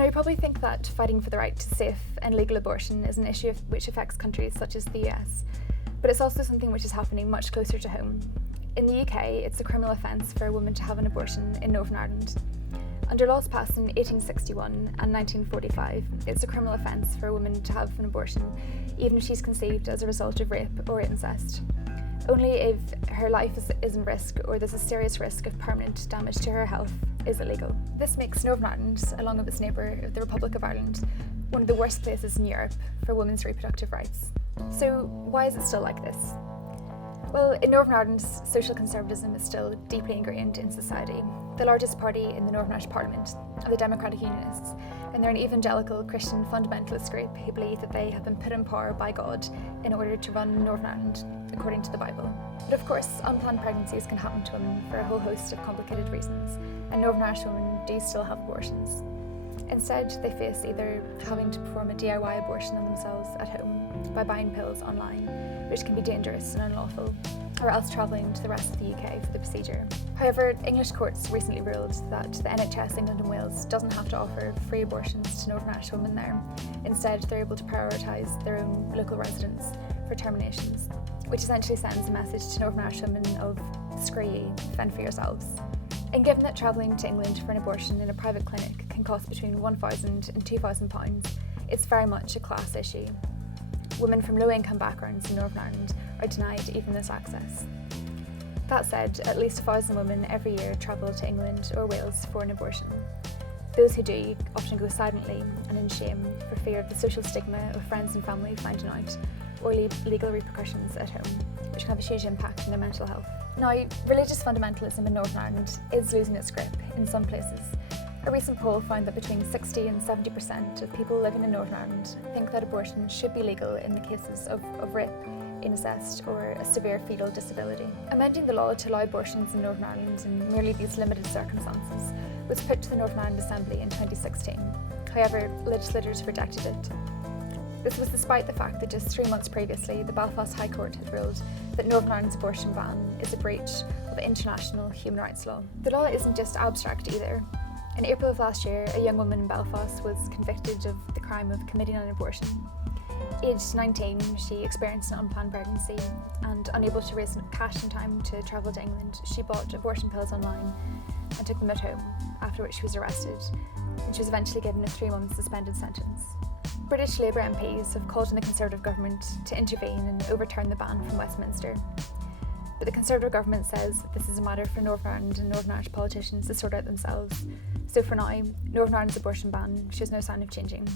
Now, you probably think that fighting for the right to safe and legal abortion is an issue which affects countries such as the US, but it's also something which is happening much closer to home. In the UK, it's a criminal offence for a woman to have an abortion in Northern Ireland. Under laws passed in 1861 and 1945, it's a criminal offence for a woman to have an abortion, even if she's conceived as a result of rape or incest. Only if her life is in risk or there's a serious risk of permanent damage to her health is it legal. This makes Northern Ireland, along with its neighbour, the Republic of Ireland, one of the worst places in Europe for women's reproductive rights. So why is it still like this? Well, in Northern Ireland, social conservatism is still deeply ingrained in society. The largest party in the Northern Irish Parliament are the Democratic Unionists, and they're an evangelical Christian fundamentalist group who believe that they have been put in power by God in order to run Northern Ireland according to the Bible. But of course, unplanned pregnancies can happen to women for a whole host of complicated reasons, and Northern Irish women do still have abortions. Instead, they face either having to perform a DIY abortion on themselves at home by buying pills online, which can be dangerous and unlawful, or else travelling to the rest of the UK for the procedure. However, English courts recently ruled that the NHS England and Wales doesn't have to offer free abortions to Northern Irish women there. Instead, they're able to prioritise their own local residents for terminations, which essentially sends a message to Northern Irish women of "screw ye, fend for yourselves." And given that travelling to England for an abortion in a private clinic can cost between £1,000 and £2,000, it's very much a class issue. Women from low-income backgrounds in Northern Ireland are denied even this access. That said, at least 1,000 women every year travel to England or Wales for an abortion. Those who do often go silently and in shame for fear of the social stigma of friends and family finding out, or legal repercussions at home, which can have a huge impact on their mental health. Now, religious fundamentalism in Northern Ireland is losing its grip in some places. A recent poll found that between 60 and 70% of people living in Northern Ireland think that abortion should be legal in the cases of rape, incest, or a severe fetal disability. Amending the law to allow abortions in Northern Ireland in merely these limited circumstances was put to the Northern Ireland Assembly in 2016. However, legislators rejected it. This was despite the fact that just 3 months previously, the Belfast High Court had ruled that Northern Ireland's abortion ban is a breach of international human rights law. The law isn't just abstract either. In April of last year, a young woman in Belfast was convicted of the crime of committing an abortion. Aged 19, she experienced an unplanned pregnancy, and unable to raise cash in time to travel to England, she bought abortion pills online and took them at home, after which she was arrested, and she was eventually given a 3-month suspended sentence. British Labour MPs have called on the Conservative government to intervene and overturn the ban from Westminster. But the Conservative government says this is a matter for Northern Ireland and Northern Irish politicians to sort out themselves. So for now, Northern Ireland's abortion ban shows no sign of changing.